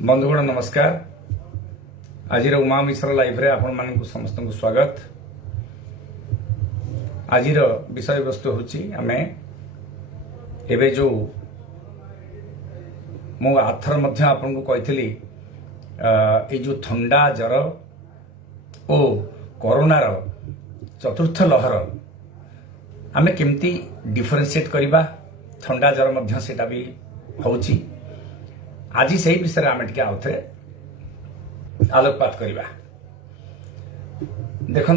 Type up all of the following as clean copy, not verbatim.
बंधुगण नमस्कार। आज उमा मिश्र लाइफ रे आपण मानक समस्त को स्वागत। आज विषय वस्तु होची आमे एबे जो मो आथर मध्य आपन को कहितली ए जो ठंडा जर ओ कोरोना रो चतुर्थ लहर आमे केमती डिफरेंशिएट करिबा। ठंडा जर मध्य सेटा भी होची। आज से विषय आम टे आउे आलोकपात करवा। देखु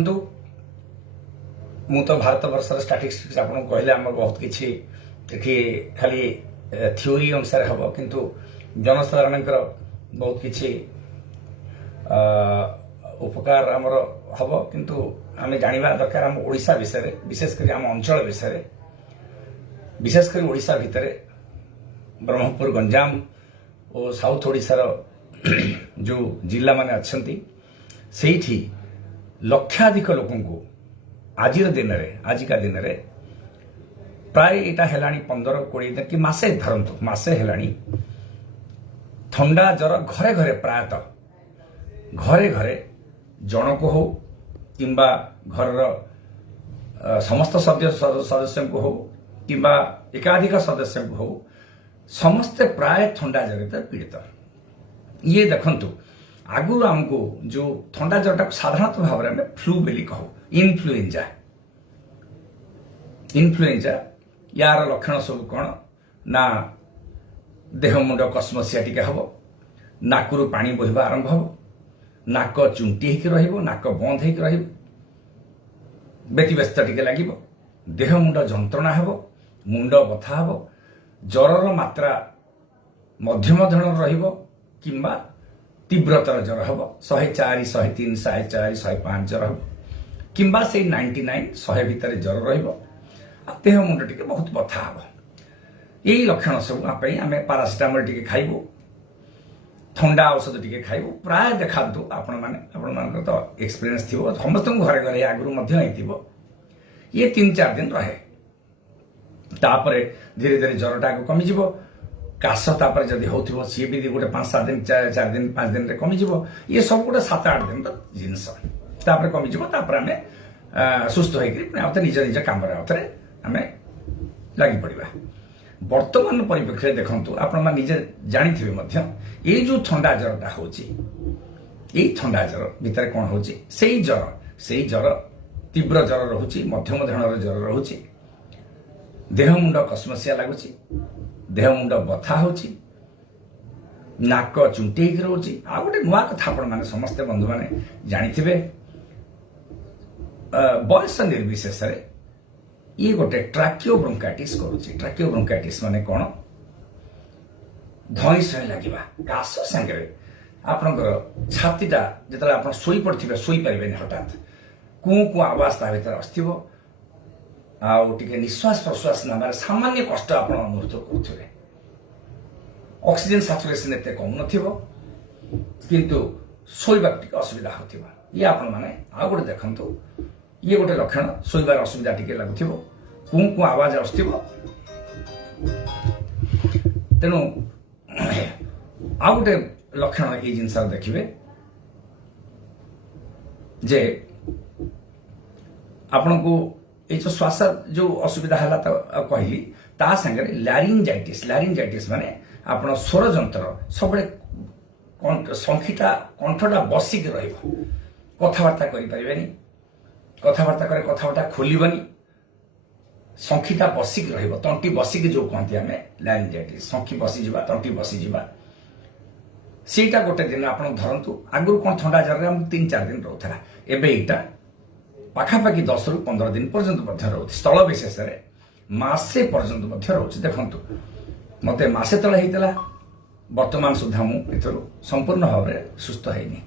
मु तो भारत वर्षर स्टाटिस्टिक्स आपको कहले आम बहुत किसी खाली थ्योरी अनुसार हम किंतु जनसाधारण बहुत किसी उपकार आमर हम किंतु आम जाना दरकार आम ओडिशा विषय विशेषकर आम अंचल विषय विशेषकर ओडिशा भितर ब्रह्मपुर गंजाम और साउथ ओडिशार जो जिला माने अच्छंती सेठी लक्षाधिक लोकों को आज का दिन रे प्राय एटा हेलानी 15-20 दिन कि मासे धरंतु मासे हेलानी ठंडा जर घरे घरे प्रायतः घरे घरे जन को हो किंबा घर समस्त सदस्य को हो किंबा एकाधिक सदस्य को हो समस्ते प्राय ठंडा जर पीड़ित। ये देखंतु आगु आमको जो ठंडा जरटा साधारणतः भाव में फ्लू बेली कहू इन्फ्लुएंजा यार लक्षण सब कौन ना देह मुंड कसमसिया टिके हम नाकरू पानी बहिबा आरंभ हम नाक चुंटी हो नाक बंद हो व्यतिव्यस्त टिके लगे देह मुंड जंत्रणा हम मुंड बथा हम जरर मात्रा मध्यम धरण रहिबो किंबा तीव्रतर जर हम 104, 103, 104, 105 जर हम किंबा से 99, 100 भितर जर रहिबो देह मुंड टिके बहुत बथा हम। यही लक्षण सब आम पारासिटामोल टिके खाइबो ठंडा औषध टिके खाइबो प्राय देखातु आपण माने तो एक्सपीरियंस थिबो समस्त घरे घरे आगु मध्य हेतिबो। ये 3-4 दिन रहे तापरे धीरे धीरे जरटा को कमी जीवो काश तापर जदि होथिबो सी भी गोटे 5-7 दिन 4 दिन 5 दिन रे कमी जीवो। ये सब गोटे 7-8 दिन जिनस तापर कमी जीवो तापर आमे सुस्थ होइकरी पुनी आते निज काम रे आते आमे लागि पड़िबा। वर्तमान परिप्रेक्षी देखंतु आपण मा निजे जानिथिबे मध्य ए जो ठंडा जरटा होची ए ठंडा जर भीतर कोन होची सेई जर तीव्र जर रहुची मध्यम धरणर जर रहुची देह मुंड कसमसिया लगुच देह मुंड बथा होची नाक चुंटी रोची आ गोटे नुआ कथा आपण माने समस्ते बंधु माने जानिथिबे बयस निर्विशेष रे ये गोटे ट्राकियो ब्रोंकाइटिस करूची। ट्राकियो ब्रोंकाइटिस माने कोन धई सय लागिबा काश संगे आपनकर छातीटा जेतला आपण सोई पड़थिबे सोई पाइबेनी हठात कु आवाज ता भीतर अस्थिबो आउ टिके निश्वास प्रश्वास नाम सामान्य कष्ट आप अनुभूत करुवे ऑक्सीजन सैचुरेशन एते कम नथिबो किंतु सोइबा टिके असुविधा होथिबो। ये आपण माने आ गोटे देखंतु ये गोटे लक्षण सोइबार असुविधा टिके लागुथिबो कु आवाज आस्थिबो तेनु आ गोटे लक्षण ए जिंस देखिबे जे आपण को ये जो श्वास जो असुविधा है तो कहली ता संगे लैरिंजाइटिस माने आपण स्वर जंत्र सब संखीटा कंठटा बसिक कथबार्ता करें कथबार्ता करे कथबार्ता खोलबनी संखीटा बसिक तंटी बसिक जो कहते आम लैरिंजाइटिस संखी बसीजा तंटी बसीजा सीटा गोटे दिन आप धरतु आगु कौन ठंडा जर 3-4 दिन रोला एवं यहाँ पाखापाखि 10 ରୁ 15 दिन पर्यंत रोचे स्थल विशेष मसे पर्यंत रोचे। देखु मत मसे तले होता बर्तमान सुधा मुझे संपूर्ण भाव में सुस्थ होनी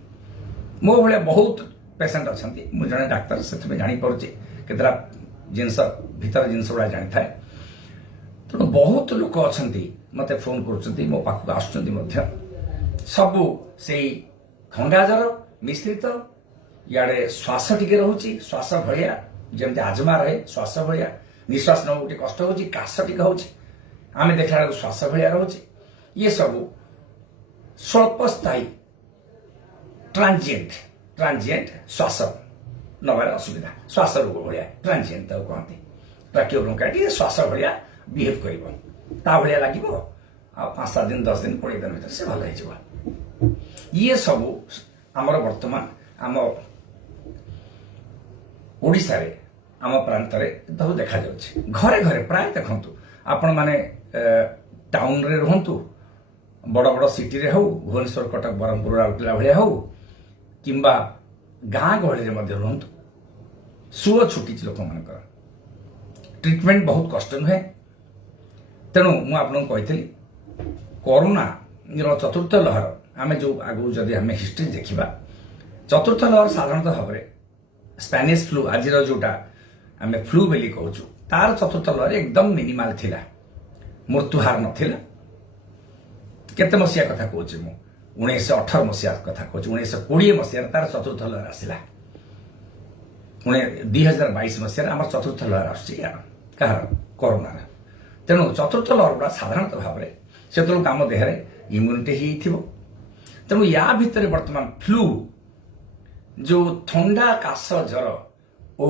मो भाया बहुत पेसेंट अच्छा मुझे जड़े डाक्तर से जापे केतरा जिनस भीतर जिनस गुड़ा जानी थाए तेणु बहुत लोक अच्छा मत फोन कर मो पाखक आसुँच सबू से ठंडा जर मिश्रित याडे श्वास टिके रोचे श्वास भाया जमती आजमा रहे श्वास भाया निश्वास नौ गोटे कष्ट होची काश टिके होची आमे देखला श्वास भाया रोचे ये सब स्वल्पस्थायी ट्रांजिएंट ट्रांजिएंट श्वास नबार असुविधा श्वास रोग भाया ट्रांजिएंट ताको कहते ट्राकियो ब्रोंकाइटिस श्वास भाया बिहेव कर लगे 5-7 दिन 10 दिन 20 दिन भर से भल हो ये सब आमर वर्तमान आम ओडिशा रे आम प्रांत में देखा जाउछि घरे घरे प्राय देखंतु आपण माने टाउन रे रहंतु बड़ बड़ सिटी रे हो भुवनेश्वर कटक बरहमपुर राउरकेला भाया हो किंबा गाँ गहली रे मध्य रहंतु सुओ छुटी लोक मानकर ट्रिटमेंट बहुत कष्ट नुहे तेणु मु आपन कही कोरोना चतुर्थ लहर आम जो आगु जदि आम हिस्ट्री देखा चतुर्थ लहर साधारणतः भाव में स्पैनिश फ्लू आज जोटा आम फ्लू बोली कहूँ तार चतुर्थ लहर एकदम मिनिमाल थिला मृत्युहार नथिला केते मसीहा कथा कहूँ मु 1918 मसीहा कथा कहूँ 1920 मसीह तार चतुर्थ लहर आसला 2022 मसीह आम चतुर्थ लहर आसर कोरोना तेणु चतुर्थ लहर गुड़ा साधारणतः भाव में से आम देह इम्यूनिटी तेणु या भितर वर्तमान फ्लू जो थंडा काश जर ओ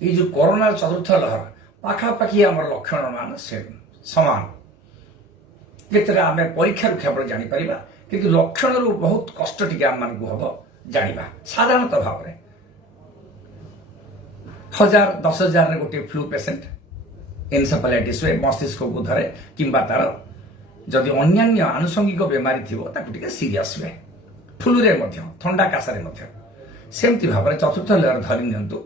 ये जो कोरोना चतुर्थ लहर पाखापाखि आम लक्षण मान समान केतरे आम परीक्षा रुक्षा जापर कि लक्षण रु बहुत कष्ट टी आम मान हम जाना साधारणतः भाव में 1000-10,000 गोटे फ्लू पेसेंट एनसेफेलाइटिस हुए मस्तिष्क को धरे किंबा तार जदि अन्य आनुषंगिक बेमारी थी सीरीयस हुए फ्लू रे थंडा काशरे सेमती भाव में चतुर्थ लेयर धरी नियंतु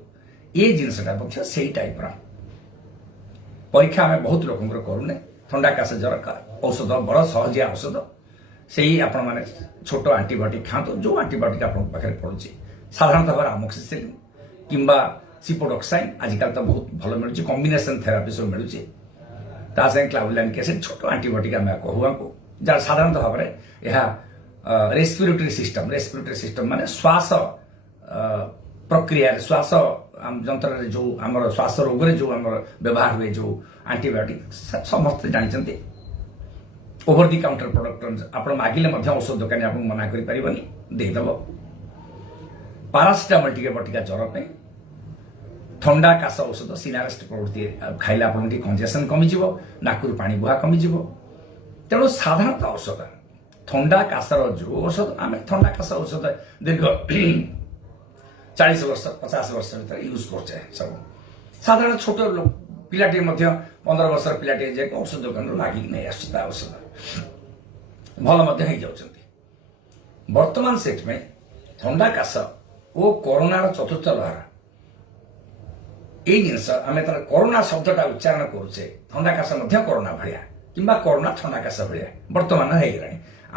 ये जिनसटा से टाइप परीक्षा आम बहुत लोक करूने थंडा काश जर औषध बड़ सहजिया औषध से ही आपण मैंने छोट आंटीबायोटिक खातु जो आंटीबायोटिक आप पड़ुची साधारणतः भाव आमोक्सिसिलिन किंबा सिपोडॉक्साइन आजिकल तो बहुत भल मिलूँ कॉम्बिनेशन थेरापी सब मिलूँ तासे क्लावुलानिक एसिड छोट आंटीबायोटिक आम कहूँ जार साधारणतः भाव में यह रेस्पिरेटरी सिस्टम माने श्वास प्रक्रिया श्वास जंत्र जो आम श्वास रोग रे जो आम व्यवहार हुए जो आंटीबायोटिक समस्त जानते ओवर दि काउंटर प्रोडक्ट आप मागिले औषध दुकानी आप मना कर देदेव पारासिटामल टिके बटिका ज्वर पे थंडा काश औषध सिनारेस्ट प्रवृत्ति खाइले आप कंजेसन कमिज नाकुर पानी बुहा कमिज तेणु साधारणतः औषध थंडा काशर जो औषध आम थंडा काश औषध दीर्घ 40 वर्ष 50 वर्ष भर यूज करे सब साधारण छोट पिलाटे 15 वर्ष पिलाटे जाए औषध दुकान मागिक नहीं आसता औषध भल वर्तमान सेट में थंडा काश ओ कोरोनार चतुर्थ लहर ये जिनस आम तर कोरोना शब्दटा उच्चारण करुचे थंडा काश कोरोना भाया किंबा कोरोना थंडा काश भाया वर्तमान हो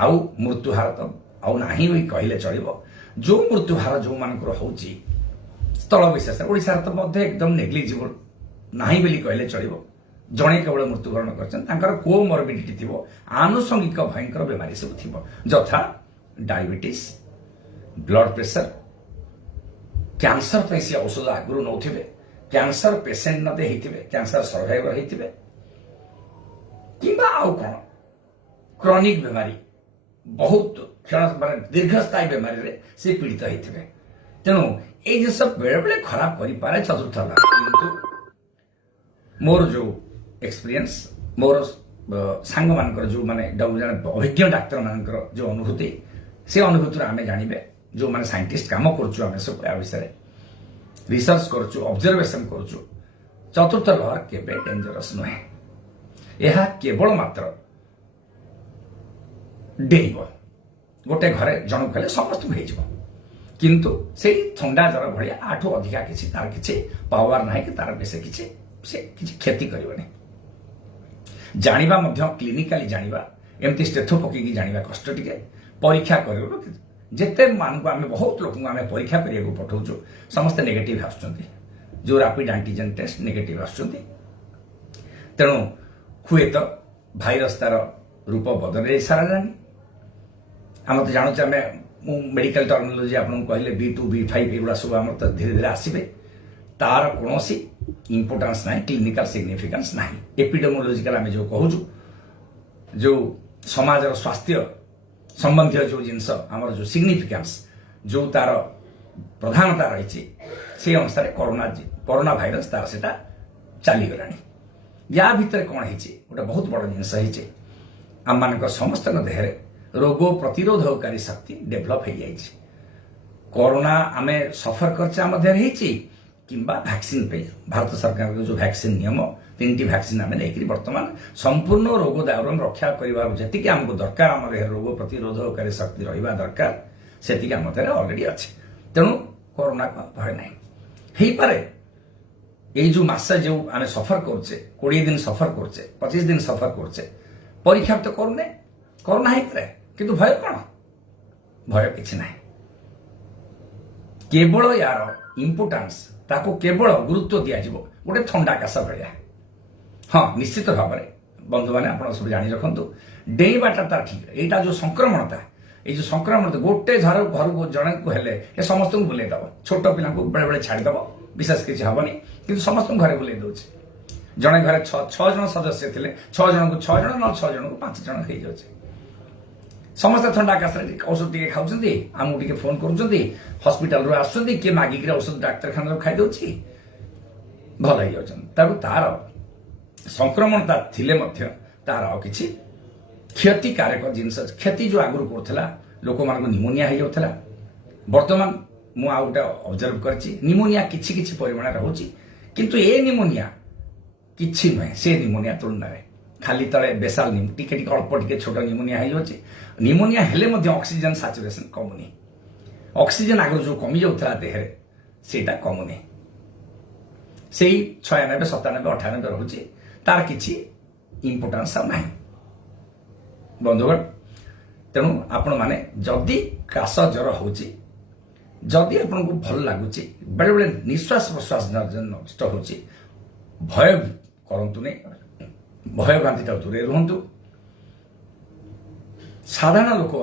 आउ मृत्युहार तो आउ नाही कहले चलो जो मृत्युहार जो मानकर होची स्थल विशेष ओडिशा तो एकदम नेग्लिजिबल नाही बोली कहले चलो जड़े केवल मृत्युवरण कर कोमोरबिडिटी थी आनुषंगिक भयंकर बेमारी सब थी यथा डायबिटीज ब्लड प्रेशर कैंसर पे सी औषध आगु नौथिबे कैंसर पेसेंट नदे होइथिबे कैंसर सर्वाइवर होइथिबे किंबा आउ कोन क्रॉनिक बेमारी बहुत क्षण माने दीर्घस्थायी बेमारी रे से पीड़ित होइथिबे तेणु ए जिस बेले बेले खराब करि पारे चतुर्थ लहर किंतु मोर जो एक्सपीरियंस मोर सांग मानकर जो माने अभिज्ञ डाक्तर मानकर जो अनुभूति से अनुभूति आम जानवे जो माने साइंटिस्ट काम करुचु आम सब विषय रिसर्च करुचु ऑब्जर्वेशन करुचु चतुर्थ लहर केबे डेंजरस नुहे यह केवल मात्र डेइब गोटे घरे जन कहले समस्त हो किंतु से थंडा जर भाया आठू अधिका किसी तार किसी पावर ना कि तार बेस किसी से किसी क्षति करबनी जानिबा मध्य क्लिनिकाली जानिबा एमती स्टेथो पकईकी जानिबा कष्ट टिके परीक्षा कर जिते मान आम बहुत लोक आम परीक्षा करने पठाऊँ समस्त नेगेटिव आसुँच जो रैपिड एंटीजन टेस्ट नेगेटिव आसुँच तेणु हुए तो भाइरस तार रूप बदल सारा आम तो जानूचे आम मेडिकल टर्मिनोलॉजी आपको कहले B2 B5 एगुड़ा सब आम तो धीरे धीरे आसबे तार कौन इंपोर्टान्स ना क्लिनिकल सिग्निफिकेंस ना एपिडेमोलॉजिकल आम जो कहूँ जो समाज स्वास्थ्य संबंधी जो जिनस आमर जो सिग्निफिकेंस जो तार प्रधानता रही से अनुसार कोरोना भाइरस तार से चलीगला या भितर कौन है गोटे बहुत बड़ जिनस आम मान समस्त देह रोग प्रतिरोधकारी शक्ति डेभलप हो जाए कोरोना आम सफर कर किंबा वैक्सीन पे भारत सरकार जो वैक्सीन नियम 3टी वैक्सीन आम नहीं बर्तमान संपूर्ण रोग दाउरन रक्षा करने जी आमको दरकार आम देह रोग प्रतिरोधकारी शक्ति रहा दरकार से आम देह अलरेडी अच्छे तेणु कोरोना भय ना हो पारे ये जो मास जो आम सफर करचे 20 दिन सफर करचे 25 दिन सफर करचे परीक्षा तो करूने कोरोना हो पारे किंतु भय कौन भय किसी ना केवल यार इम्पोर्टान्स ताको केवल गुरुत्व दिज्व गोटे थंडा काश भाया हाँ निश्चित भाव में बंधु मैंने आप सब जाणी रखु डेईबाटा तार ठीक यहाँ जो संक्रमणता ये जो संक्रमण गोटे घर को जन को हेले समस्त बुलेदब छोट पिला बेले बेले छाड़ीदब विशेष किसी हेनी कि समस्त घर बुले दौर जड़े घर 6 जन सदस्य थे 6 जन को 6 जन ना 6 जन को 5 जन हो जाए समस्त थंडा काश औषध टे खाऊँ आमको टे फोन कर हस्पिटाल आसुँच किए मागिक औषध डाक्तखाना खाईदे भल हो जाऊँ तार संक्रमणता थिले तार आ किसी क्षतिकारक जिनस क्षति जो आगुरी करूला लोक मान निमोनिया हो जाता बर्तमान मु आ गोटे ऑब्जर्व करछि निमोनिया किछि किछि परिमाण होछि किंतु ए निमोनिया किछि नुहे से निमोनिया तुलना रे खाली तले बेसाल टिके टिके अल्प टिके छोट निमोनिया हो जाଉଛି निमोनिया हेले मध्य ऑक्सीजन सैचुरेशन कमुनी ऑक्सीजन आगु जो कमी जाउथला देहरे सेटा कमुनी सेही 96 97 98 रहउछि तार किछि इंपोर्टेंस नाही बंधुगण तेणु आपण माने जदि काश ज्वर होछि जदि आपन को भल लागुछि बेले बेले निश्वास प्रश्वास नष्ट होछि भय करंतु नै भय भ्रांति दूरे रुहतु साधारण लोक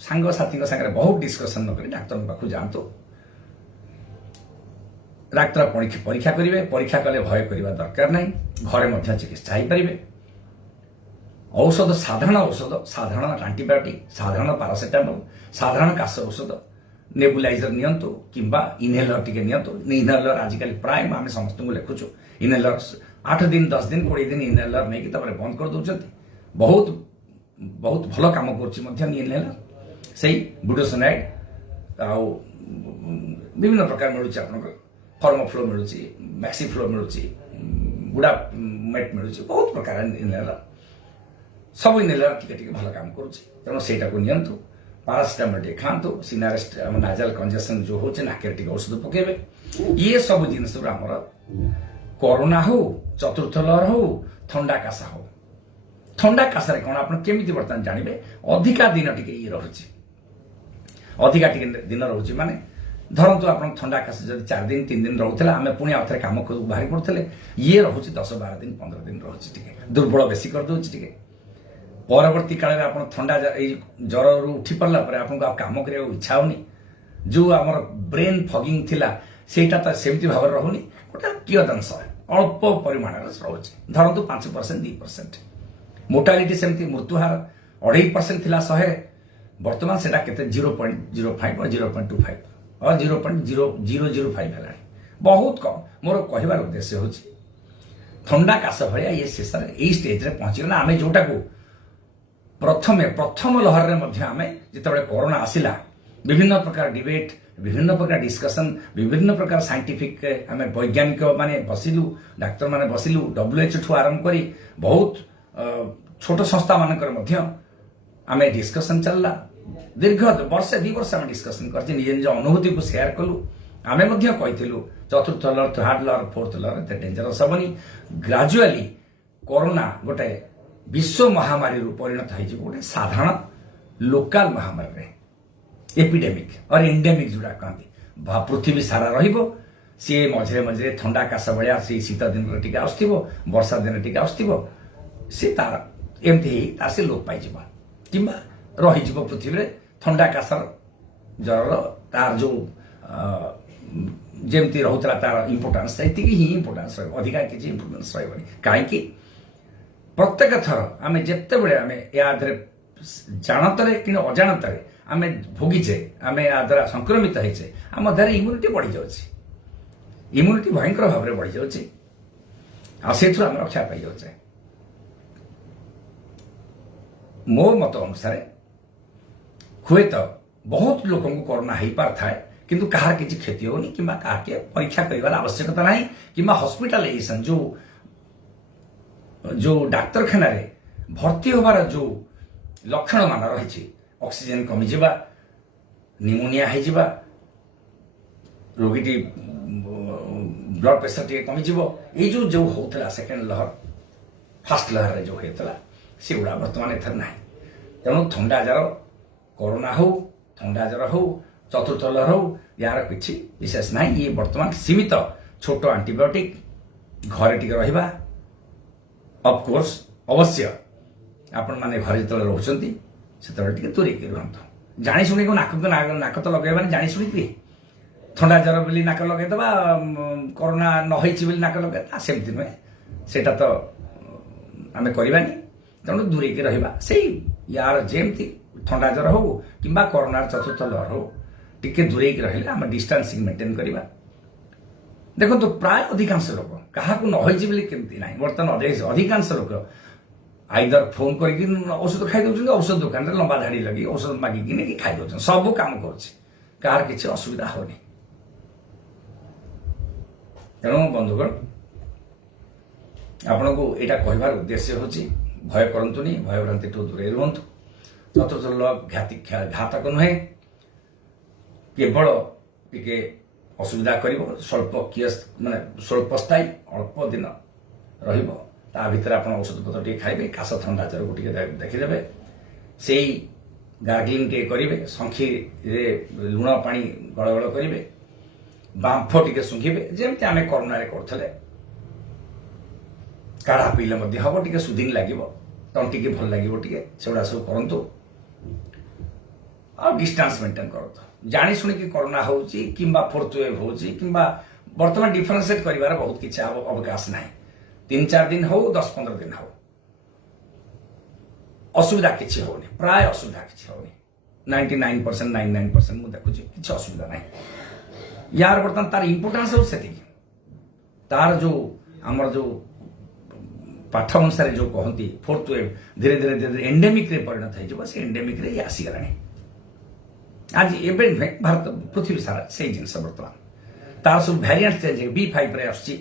सांग साथी सागर बहुत डिस्कसन न करी डाक्तर पाखु जातु डाक्तर परीक्षा करेंगे परीक्षा कले भय करने दरकार ना घरे मध्य चिकित्सा हो पारे औषध साधारण एंटीबायोटिक साधारण पारासीटामोल साधारण काश औषध नेबुलाइजर नियंतु किंबा इनहेलर टिके नियंतु इनहेलर आजिकल प्राय आम समस्त लिखुचु इनहेलर 8 दिन 10 दिन 20 दिन इनहेलर नहीं बंद कर दौरान बहुत बहुत भल कम कर इनहेलर से बुडोसोनाइड आ विभिन्न प्रकार मिलूँ आप फर्मोफ्लो मिलूँ मैक्सीफ्लो मिलूँ गुड़ा मेट मिलूँ बहुत प्रकार इनहेलर सब इनहेलर टिके भल काम करूँ से पारासीटामोल टे खातु सिनारेस्ट नाजल कंजेशन जो हो नाके टे औषध पकेबे ये सब जिनस आमर कोरोना हो चतुर्थ लहर हो थंडा काश हो थंडा काश कौन आप केमी बर्तमान जानवे अधिका दिन टे ये रोचे अधिका टे दिन रोचे माने धरतु आप थंडा काश जब 4 दिन 3 दिन रोला आम पुणी आउे कम को बाहरी पड़ते ये रोचे 10-12 दिन 15 दिन रोचे दुर्बल बेसी कर दूचे परवर्ती काल में आप थंडा ज्वर रू उठी पारा आपको कम करने इच्छा होनी जो आम ब्रेन फगिंग थिला सेटा तो सेमती भाव रोनी गोटे कियदंश अल्प परिमाण रोचे धरतु 5% 2% मोर्टालिटी सेमती मृत्युहार 2.5% थिला 100 बर्तमान से 0.05 और 0.25 और 0.005 है बहुत कम मोर कहबार उद्देश्य हूँ थंडा काश भाया ये शेष यही स्टेज रे पहुंचीगला आम जोटा को प्रथम लहर में जिते कोरोना आसिला विभिन्न प्रकार डिबेट विभिन्न प्रकार डिस्कशन विभिन्न प्रकार साइंटिफिक आम वैज्ञानिक माने बसिलु डाक्तर माने बसिलु WHO ठू आरंभ करी बहुत छोट संस्था मानक आम डिस्कशन चलला दीर्घ वर्षे 2 वर्ष आम डिस्कशन कर निज निज अनुभूति को शेयर कलु आम कही चतुर्थ लहर थर्ड लहर फोर्थ लहर एत डेंजरस हेनी ग्राजुआली कोरोना गोटे विश्व महामारी परिणत हो गोटे साधारण लोकल महामारी एपिडेमिक और एंडेमिक जोड़ा कहते पृथ्वी सारा सी मझे मझे थंडा काश भाया सी शीत दिन टीका आसो वर्षा दिन टीका आसो सी तार एमती तार से लोप पाई कि रही पृथ्वी में थंडा काशर ज्वर तार जो जमती रोला तार इंपोर्टान्स ही इंपोर्टान्स अधिका किसी इंपोर्टान्स रही कहीं प्रत्येक थर आम जिते बड़े आम या ଜାଣତରେ कि ଅଜାଣତରେ ଆମେ ଭୋଗିଛେ ଆମେ ୟା ଦ୍ୱାରା ସଂକ୍ରମିତ ହେଇଛେ ଆମ ଦେହରେ ଇମ୍ୟୁନିଟି ବଢି ଯାଉଛି ଇମ୍ୟୁନିଟି ଭୟଙ୍କର ଭାବରେ ବଢି ଯାଉଛି ଆଉ ସେଥିରୁ ଆମେ ରକ୍ଷା ପାଇଯାଉଛେ ମୋ ମତ ଅନୁସାରେ ହୁଏତ ବହୁତ ଲୋକଙ୍କୁ କରୋନା ହେଇପାରିଥାଏ କିନ୍ତୁ କାହାର କିଛି କ୍ଷତି ହେଉନି କିମ୍ବା କାହାକେ ପରୀକ୍ଷା କରିବାର ଆବଶ୍ୟକତା ନାହିଁ କିମ୍ବା ହସ୍ପିଟାଲାଇଜେସନ ଯୋଉ ଡାକ୍ତରଖାନାରେ ଭର୍ତ୍ତି ହେବାର ଯୋଉ ଲକ୍ଷଣ ମାନ ରହିଛି ଅକ୍ସିଜେନ କମିଯିବା ନିମୋନିଆ ହେଇଯିବା ରୋଗୀଟି ବ୍ଲଡ ପ୍ରେସର ଟିକେ କମିଯିବ ଏଇ ଯୋଉ ହଉଥିଲା ସେକେଣ୍ଡ ଲହର ଫାର୍ଷ୍ଟ ଲହରରେ ଯୋଉ ହେଇଥିଲା ସେଗୁଡ଼ା ବର୍ତ୍ତମାନ ଏଥର ନାହିଁ ତେଣୁ ଥଣ୍ଡା ଜ୍ୱର କରୋନା ହଉ ଥଣ୍ଡା ଜ୍ୱର ହଉ ଚତୁର୍ଥ ଲହର ହଉ ୟାର କିଛି ବିଶେଷ ନାହିଁ ଇଏ ବର୍ତ୍ତମାନ ସୀମିତ ଛୋଟ ଆଣ୍ଟିବାୟୋଟିକ ଘରେ ଟିକେ ରହିବା ଅଫକୋର୍ସ ଅବଶ୍ୟ ଆପଣମାନେ ଘରେ ଯେତେବେଳେ ରହୁଛନ୍ତି ସେତେବେଳେ ଟିକେ ଦୂରେଇକି ରୁହନ୍ତୁ ଜାଣି ଶୁଣିକି ନାକ ତ ଲଗେଇବାନି ଜାଣି ଶୁଣିକି ଥଣ୍ଡା ଜ୍ୱର ବୋଲି ନାକ ଲଗେଇଦେବା କରୋନା ନ ହେଇଛି ବୋଲି ନାକ ଲଗେଇଦେବା ସେମିତି ନୁହେଁ ସେଇଟା ତ ଆମେ କରିବାନି ତେଣୁ ଦୂରେଇକି ରହିବା ସେଇ ୟାର ଯେମିତି ଥଣ୍ଡା ଜ୍ୱର ହଉ କିମ୍ବା କରୋନାର ଚତୁର୍ଥ ଲହର ହଉ ଟିକେ ଦୂରେଇକି ରହିଲେ ଆମେ ଡିଷ୍ଟାନ୍ସିଂ ମେଣ୍ଟେନ୍ କରିବା ଦେଖନ୍ତୁ ପ୍ରାୟ ଅଧିକାଂଶ ଲୋକ କାହାକୁ ନ ହେଇଛି ବୋଲି କେମିତି ନାହିଁ ବର୍ତ୍ତମାନ ଅଧିକାଂଶ ଲୋକ ଆଇଦର ଫୋନ କରିକି ଔଷଧ ଖାଇ ଦେଉଛନ୍ତି ଔଷଧ ଦୋକାନରେ ଲମ୍ବା ଧାଡ଼ି ଲଗେଇ ଔଷଧ ମାଗିକି ନେଇକି ଖାଇ ଦେଉଛନ୍ତି ସବୁ କାମ କରୁଛି କାହାର କିଛି ଅସୁବିଧା ହଉନି ତେଣୁ ବନ୍ଧୁଗଣ ଆପଣଙ୍କୁ ଏଇଟା କହିବାର ଉଦ୍ଦେଶ୍ୟ ହେଉଛି ଭୟ କରନ୍ତୁନି ଭୟଭ୍ରାନ୍ତିଠୁ ଦୂରେଇ ରୁହନ୍ତୁ ଚତୁର୍ଥ ଘାତକ ନୁହେଁ କେବଳ ଟିକେ ଅସୁବିଧା କରିବ ସ୍ୱଳ୍ପସ୍ଥାୟୀ ଅଳ୍ପ ଦିନ ରହିବ ତା ଭିତରେ ଆପଣ ଔଷଧପତ୍ର ଟିକେ ଖାଇବେ କାଶ ଥଣ୍ଡା ଜ୍ୱରକୁ ଟିକେ ଦେଖିଦେବେ ସେଇ ଗାର୍ଗଲିଂ ଟିକେ କରିବେ ଶଙ୍ଖିରେ ଲୁଣ ପାଣି ଗଳଗଳ କରିବେ ବାମ୍ଫ ଟିକେ ଶୁଙ୍ଘିବେ ଯେମିତି ଆମେ କରୋନାରେ କରୁଥିଲେ କାଢ଼ା ପିଇଲେ ମଧ୍ୟ ହବ ଟିକେ ସୁଦିନ ଲାଗିବ ତଣ୍ଟିକି ଭଲ ଲାଗିବ ଟିକେ ସେଗୁଡ଼ା ସବୁ କରନ୍ତୁ ଆଉ ଡିଷ୍ଟାନ୍ସ ମେଣ୍ଟେନ୍ କରନ୍ତୁ ଜାଣି ଶୁଣିକି କରୋନା ହେଉଛି କିମ୍ବା ଫୋର୍ଥ ୱେଭ୍ ହେଉଛି କିମ୍ବା ବର୍ତ୍ତମାନ ଡିଫରେନ୍ସିଏଟ୍ କରିବାର ବହୁତ କିଛି ଅବକାଶ ନାହିଁ 3-4 ଦିନ ହଉ 10-15 ଦିନ ହଉ ଅସୁବିଧା କିଛି ହଉନି ପ୍ରାୟ ଅସୁବିଧା କିଛି ହଉନି 99% ମୁଁ ଦେଖୁଛି କିଛି ଅସୁବିଧା ନାହିଁ ୟାର ବର୍ତ୍ତମାନ ତାର ଇମ୍ପୋର୍ଟାନ୍ସ ହେଉଛି ସେତିକି ତାର ଯୋଉ ଆମର ଯୋଉ ପାଠ ଅନୁସାରେ ଯୋଉ କହନ୍ତି ଫୋର୍ଥ ୱେଭ୍ ଧୀରେ ଧୀରେ ଏଣ୍ଡେମିକ୍ରେ ପରିଣତ ହେଇଯିବ ସେ ଏଣ୍ଡେମିକ୍ରେ ଆସିଗଲାଣି ଆଜି ଏବେ ନୁହେଁ ଭାରତ ପୃଥିବୀ ସାରା ସେଇ ଜିନିଷ ବର୍ତ୍ତମାନ ତାର ସବୁ ଭ୍ୟାରିଆଣ୍ଟ ଚେଞ୍ଜ B5 ରେ ଆସୁଛି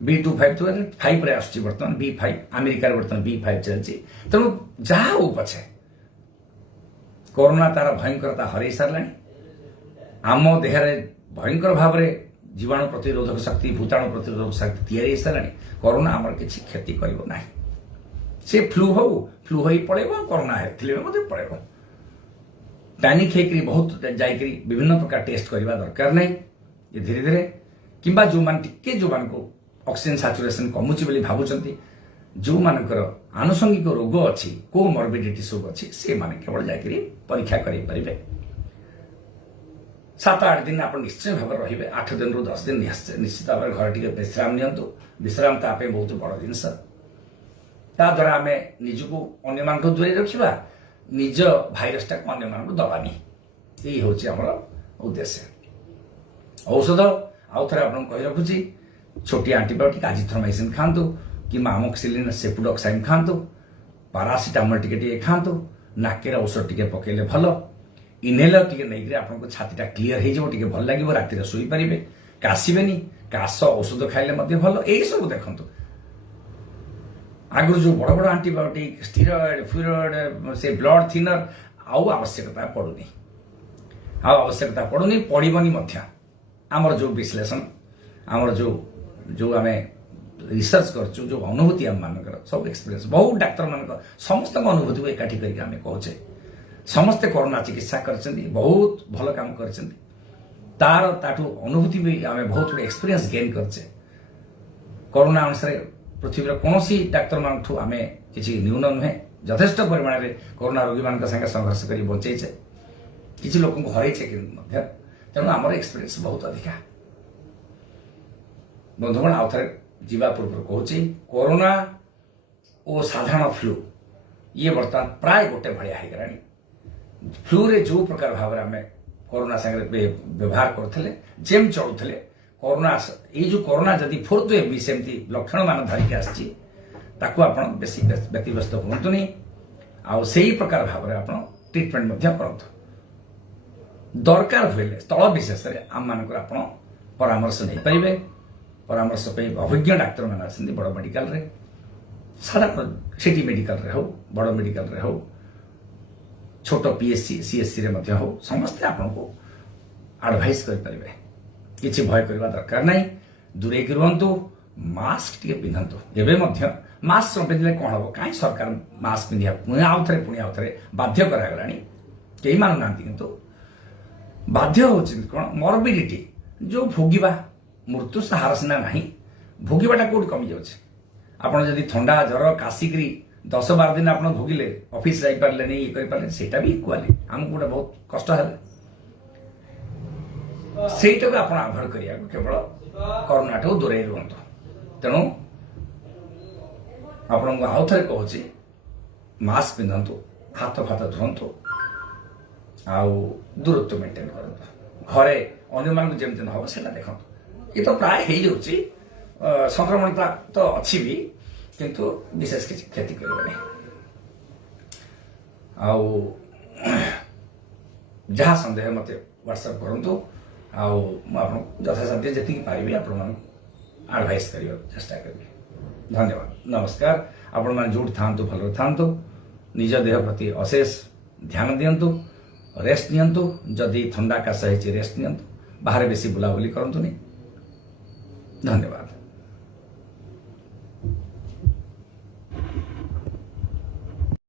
B25 ରେ ଆସୁଛି ବର୍ତ୍ତମାନ B5 ଆମେରିକାରେ ବର୍ତ୍ତମାନ B5 ଚାଲିଛି ତେଣୁ ଯାହା ହଉ ପଛେ କରୋନା ତାର ଭୟଙ୍କରତା ହରେଇ ସାରିଲାଣି ଆମ ଦେହରେ ଭୟଙ୍କର ଭାବରେ ଜୀବାଣୁ ପ୍ରତିରୋଧକ ଶକ୍ତି ଭୂତାଣୁ ପ୍ରତିରୋଧକ ଶକ୍ତି ତିଆରି ହେଇସାରିଲାଣି କରୋନା ଆମର କିଛି କ୍ଷତି କରିବ ନାହିଁ ସେ ଫ୍ଲୁ ହେଇ ପଳେଇବ କରୋନା ଥିଲେ ମଧ୍ୟ ପଳେଇବ ପ୍ୟାନିକ ହେଇକରି ବହୁତ ଯାଇକରି ବିଭିନ୍ନ ପ୍ରକାର ଟେଷ୍ଟ କରିବା ଦରକାର ନାହିଁ ଏ ଧୀରେ ଧୀରେ କିମ୍ବା ଯୋଉମାନଙ୍କୁ ଅକ୍ସିଜେନ ସାଚୁରେସନ କମୁଛି ବୋଲି ଭାବୁଛନ୍ତି ଯୋଉମାନଙ୍କର ଆନୁଷଙ୍ଗିକ ରୋଗ ଅଛି କୋ ମର୍ବିଡିଟି ସବୁ ଅଛି ସେମାନେ କେବଳ ଯାଇକରି ପରୀକ୍ଷା କରାଇ ପାରିବେ 7-8 ଦିନ ଆପଣ ନିଶ୍ଚୟ ଭାବରେ ରହିବେ 8 ଦିନରୁ 10 ଦିନ ନିଶ୍ଚିତ ଭାବରେ ଘରେ ଟିକେ ବିଶ୍ରାମ ନିଅନ୍ତୁ ବିଶ୍ରାମ ତା ପାଇଁ ବହୁତ ବଡ଼ ଜିନିଷ ତା ଦ୍ୱାରା ଆମେ ନିଜକୁ ଅନ୍ୟମାନଙ୍କୁ ଦୂରେଇ ରଖିବା ନିଜ ଭାଇରସଟାକୁ ଅନ୍ୟମାନଙ୍କୁ ଦବାନି ଏଇ ହେଉଛି ଆମର ଉଦ୍ଦେଶ୍ୟ ଔଷଧ ଆଉ ଥରେ ଆପଣଙ୍କୁ କହି ରଖୁଛି ଛୋଟିଆ ଆଣ୍ଟିବାୟୋଟିକ୍ ଆଜିଥ୍ରୋମାଇସିନ୍ ଖାଆନ୍ତୁ କିମ୍ବା ଆମୋକ୍ସିଲିନ୍ ସେପୁଡକ୍ସାଇନ୍ ଖାଆନ୍ତୁ ପାରାସିଟାମଲ ଟିକେ ଖାଆନ୍ତୁ ନାକରେ ଔଷଧ ଟିକେ ପକେଇଲେ ଭଲ ଇନହେଲର ଟିକେ ନେଇକରି ଆପଣଙ୍କ ଛାତିଟା କ୍ଲିୟର ହେଇଯିବ ଟିକେ ଭଲ ଲାଗିବ ରାତିରେ ଶୋଇପାରିବେ କାଶିବେନି କାଶ ଔଷଧ ଖାଇଲେ ମଧ୍ୟ ଭଲ ଏଇ ସବୁ ଦେଖନ୍ତୁ ଆଗରୁ ଯୋଉ ବଡ଼ ବଡ଼ ଆଣ୍ଟିବାୟୋଟିକ୍ ଷ୍ଟିରଏଡ୍ ଫ୍ୟୁରଏଡ୍ ସେ ବ୍ଲଡ ଥିନର ଆଉ ଆବଶ୍ୟକତା ପଡୁନି ପଡ଼ିବନି ମଧ୍ୟ ଆମର ଯୋଉ ବିଶ୍ଳେଷଣ ଆମର ଯୋଉ ଆମେ ରିସର୍ଚ୍ଚ କରୁଛୁ ଯୋଉ ଅନୁଭୂତି ଆମମାନଙ୍କର ସବୁ ଏକ୍ସପିରିଏନ୍ସ ବହୁତ ଡାକ୍ତରମାନଙ୍କ ସମସ୍ତଙ୍କ ଅନୁଭୂତିକୁ ଏକାଠି କରିକି ଆମେ କହୁଛେ ସମସ୍ତେ କରୋନା ଚିକିତ୍ସା କରିଛନ୍ତି ବହୁତ ଭଲ କାମ କରିଛନ୍ତି ତାଠୁ ଅନୁଭୂତି ବି ଆମେ ବହୁତ ଗୁଡେ ଏକ୍ସପିରିଏନ୍ସ ଗେନ୍ କରିଛେ କରୋନା ଅନୁସାରେ ପୃଥିବୀର କୌଣସି ଡାକ୍ତରମାନଙ୍କଠୁ ଆମେ କିଛି ନ୍ୟୁନ ନୁହେଁ ଯଥେଷ୍ଟ ପରିମାଣରେ କରୋନା ରୋଗୀମାନଙ୍କ ସାଙ୍ଗେ ସଂଘର୍ଷ କରି ବଞ୍ଚେଇଛେ କିଛି ଲୋକଙ୍କୁ ହରେଇଛେ କିନ୍ତୁ ମଧ୍ୟ ତେଣୁ ଆମର ଏକ୍ସପିରିଏନ୍ସ ବହୁତ ଅଧିକା ବନ୍ଧୁଗଣ ଆଉ ଥରେ ଯିବା ପୂର୍ବରୁ କହୁଛି କରୋନା ଓ ସାଧାରଣ ଫ୍ଲୁ ये बर्तमान प्राय गोटे भाया होगलानी फ्लू रे जो प्रकार भाव में आम कोरोना संगे व्यवहार करते जेम चलुले कोरोना ये जो कोरोना जदि फोर्थ वेव भी सेमती लक्षण मान धरिकी आसी आपण बेसी व्यतिव्यस्त हुंतुनी आउ से प्रकार भाव में आप ट्रिटमेंट करतु दरकार हुए स्थल विशेष आम मान आप परामर्श नहीं पारे परामर्श अभिज्ञ डाक्तर मैंने बड़ मेडिकल रे साधारण सिटी मेडिकल रे हो बड़ मेडिकल रे हो छोट पीएससी सीएससी रे हो समस्ते आपन को एडवाइस करें किसी भय करने दरकार नहीं दूरे रुहतु मास्क टे पिंधतु एवं मास्क न पिंधे कौन हम कहीं सरकार मास्क पिंधा पुणी आउ थे बाध्य करागला कई मानुना किंतु बाध्य हो कौन मॉर्बिडिटी जो भोगिबा मृत्यु सहारा सीना नहीं भोगिबाटा कौट कमी जाऊे आपड़ जदि थंडा जर कासिकी 10-12 दिन आप भोगिले ऑफिस जाई पारले नहीं ये कर सेटा भी इक्वाली आमको गोटे बहुत कष्ट है सेटा भी आप अवॉइड करिया केवल कोरोना ठू दूरे रुहतु तेणु आपण को आउ थे कहूँ मास्क पिंधतु हाथ फाथ धुंतु आउ दूरत्व मेंटेन करतु घरे अन्य मान जमी न हम से देखो ये तो प्राय हो जाऊँगी संक्रमणता तो अच्छी भी किंतु विशेष किसी क्षति करनी आउ जहाँ संदेह मत व्हाट्सएप करूँ आउ यथासाध्य जी पारि आपण एडवाइस कर चेष्टा करी धन्यवाद नमस्कार आपण मैंने जो था भल था निज देह प्रति अशेष ध्यान दिंतु रेस्ट नियंतु जदि थंडा काश रेस्ट नियंतु बाहर बेसी बुलाबुली करंतुनी धन्यवाद।